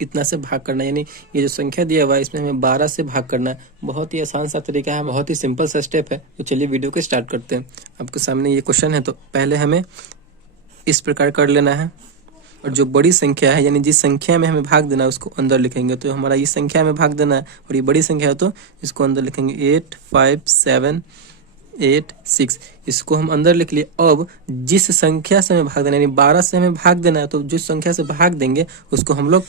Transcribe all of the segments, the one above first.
इतना से भाग करना है, यानी ये जो संख्या दिया हुआ है इसमें हमें 12 से भाग करना है। बहुत ही आसान सा तरीका है, बहुत ही सिंपल सा स्टेप है। तो चलिए वीडियो को स्टार्ट करते हैं। आपके सामने ये क्वेश्चन है, तो पहले हमें इस प्रकार कर लेना है, और जो बड़ी संख्या है यानी जिस संख्या में हमें भाग देना है उसको अंदर लिखेंगे। तो हमारा इस संख्या में भाग देना है और ये बड़ी संख्या है तो इसको अंदर लिखेंगे 8 5 7 8 6, इसको हम अंदर लिख लिए। अब जिस संख्या से हमें भाग देना है यानी 12 से हमें भाग देना है, तो जिस संख्या से भाग देंगे उसको हम लोग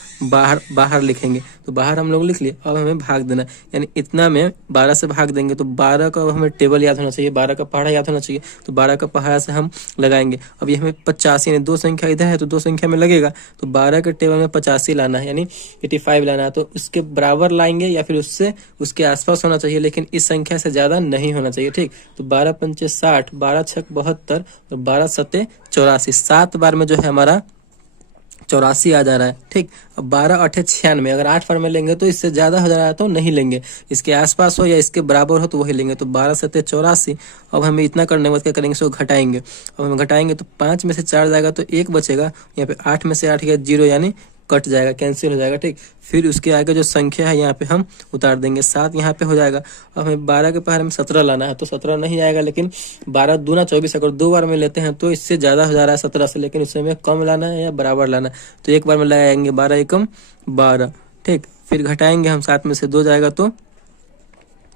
बाहर लिखेंगे। तो बाहर हम लोग लिख लिए। अब हमें भाग देना है यानी इतना में 12 से भाग देंगे, तो 12 का हमें टेबल याद होना चाहिए, 12 का पहाड़ा याद होना चाहिए। तो 12 का पहाड़ा से हम लगाएंगे। अब ये हमें 85 यानी दो संख्या इधर है तो दो संख्या में लगेगा, तो 12 के टेबल में 85 लाना है यानी 85 लाना है। तो उसके बराबर लाएंगे या फिर उससे उसके आसपास होना चाहिए, लेकिन इस संख्या से ज्यादा नहीं होना चाहिए। ठीक, तो 12 पंचे 60, 12 छक 72 और 12 सत्ते 84, 7 बार में जो है हमारा 84 आ जा रहा है। ठीक, अब 12 8 96, अगर 8 बार में लेंगे तो इससे ज्यादा हो जा रहा है तो नहीं लेंगे, इसके आसपास हो या इसके बराबर हो तो वही लेंगे। तो 12 सत्ते 84। अब हमें इतना करने के बाद क्या करेंगे, इसको घटाएंगे। अब हम घटाएंगे तो 5 में से 4 जाएगा तो 1 बचेगा, यहाँ पे 8 में से 8 गया 0 यानी कट जाएगा, कैंसिल हो जाएगा। ठीक, फिर उसके आगे जो संख्या है यहाँ पे हम उतार देंगे, 7 यहाँ पे हो जाएगा। अब हमें 12 के पहाड़ में 17 लाना है, तो 17 नहीं आएगा, लेकिन 12 दूना 24, अगर 2 बार में लेते हैं तो इससे ज्यादा हो जा रहा है 17 से, लेकिन उससे हमें कम लाना है या बराबर लाना है। तो एक बार में लगाएंगे 12 एकम 12। ठीक, फिर घटाएंगे हम, 7 में से 2 जाएगा तो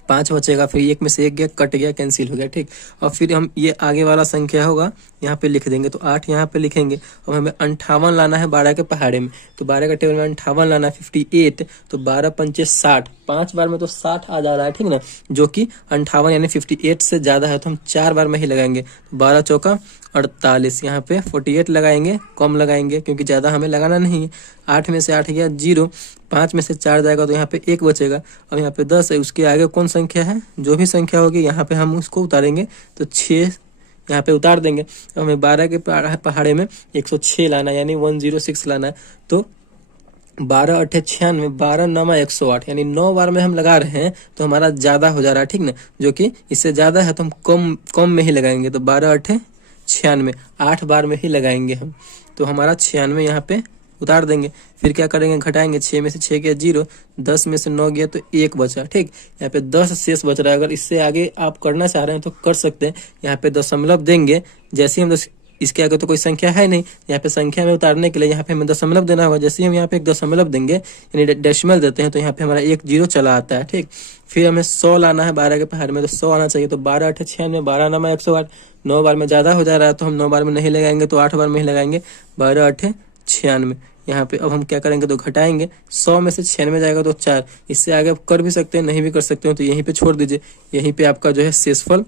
5 बचेगा, फिर 1 में से 1 गया, कट गया, कैंसिल हो गया। ठीक, और फिर हम ये आगे वाला संख्या होगा यहाँ पे लिख देंगे, तो 8 यहाँ पे लिखेंगे। अब हमें 58 लाना है 12 के पहाड़े में, तो 12 का टेबल में 58 लाना है 58। तो 12 पंचे 60, 5 बार में तो 60 आ जा रहा है, ठीक ना, जो कि 58 यानी 58 से ज्यादा है, तो हम 4 बार में ही लगाएंगे। 12 चौका 48, यहाँ पे 48 लगाएंगे, कम लगाएंगे क्योंकि ज्यादा हमें लगाना नहीं है। 8 में से 8 गया 0, 5 में से 4 जाएगा तो यहाँ पे 1 बचेगा। अब यहाँ पे 10 है, उसके आगे कौन संख्या है, जो भी संख्या होगी यहाँ पे हम उसको उतारेंगे, तो 6 यहाँ पे उतार देंगे। अब हमें 12 के पहाड़े में 106 लाना है यानी 106 लाना है। तो 12 8 96, 12 9 108 यानी 9 बार में हम लगा रहे हैं तो हमारा ज्यादा हो जा रहा है, ठीक ना, जो कि इससे ज्यादा है तो हम कम में ही लगाएंगे। तो 12 8 96, 8 बार में ही लगाएंगे हम, तो हमारा 96 यहाँ पे उतार देंगे। फिर क्या करेंगे, घटाएंगे, 6 में से 6 गया 0, 10 में से 9 गया तो 1 बचा। ठीक, यहाँ पे 10 शेष बच रहा है। अगर इससे आगे आप करना चाह रहे हैं तो कर सकते हैं, यहाँ पे दशमलव देंगे। जैसे ही हम इसके आगे तो कोई संख्या है नहीं, यहाँ पे संख्या में उतारने के लिए यहाँ पे हमें दशमलव देना होगा। जैसे ही हम यहाँ पे एक दशमलव देंगे यानी डेसिमल देते हैं तो यहाँ पे हमारा 1 0 चला आता है। ठीक, फिर हमें 100 लाना है 12 के पहाड़ में, तो 100 आना चाहिए। तो 12 8 96, 12 9 108, 9 बार में ज्यादा हो जा रहा है तो हम 9 बार में नहीं लगाएंगे, तो 8 बार में ही लगाएंगे। 12 8 96 यहाँ पे अब हम क्या करेंगे, तो घटाएंगे, 100 में से 96 जाएगा तो 4। इससे आगे आप कर भी सकते हैं, नहीं भी कर सकते हो तो यहीं पे छोड़ दीजिए। यहीं पे आपका जो है शेषफल,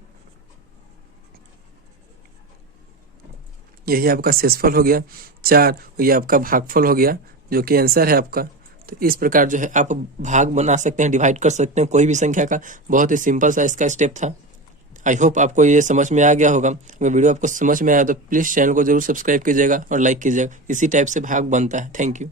यही आपका शेषफल हो गया 4, ये आपका भागफल हो गया जो कि आंसर है आपका। तो इस प्रकार जो है आप भाग बना सकते हैं, डिवाइड कर सकते हैं कोई भी संख्या का। बहुत ही सिंपल सा इसका स्टेप था। आई होप आपको ये समझ में आ गया होगा। अगर वीडियो आपको समझ में आया तो प्लीज चैनल को जरूर सब्सक्राइब कीजिएगा और लाइक कीजिएगा। इसी टाइप से भाग बनता है। Thank you.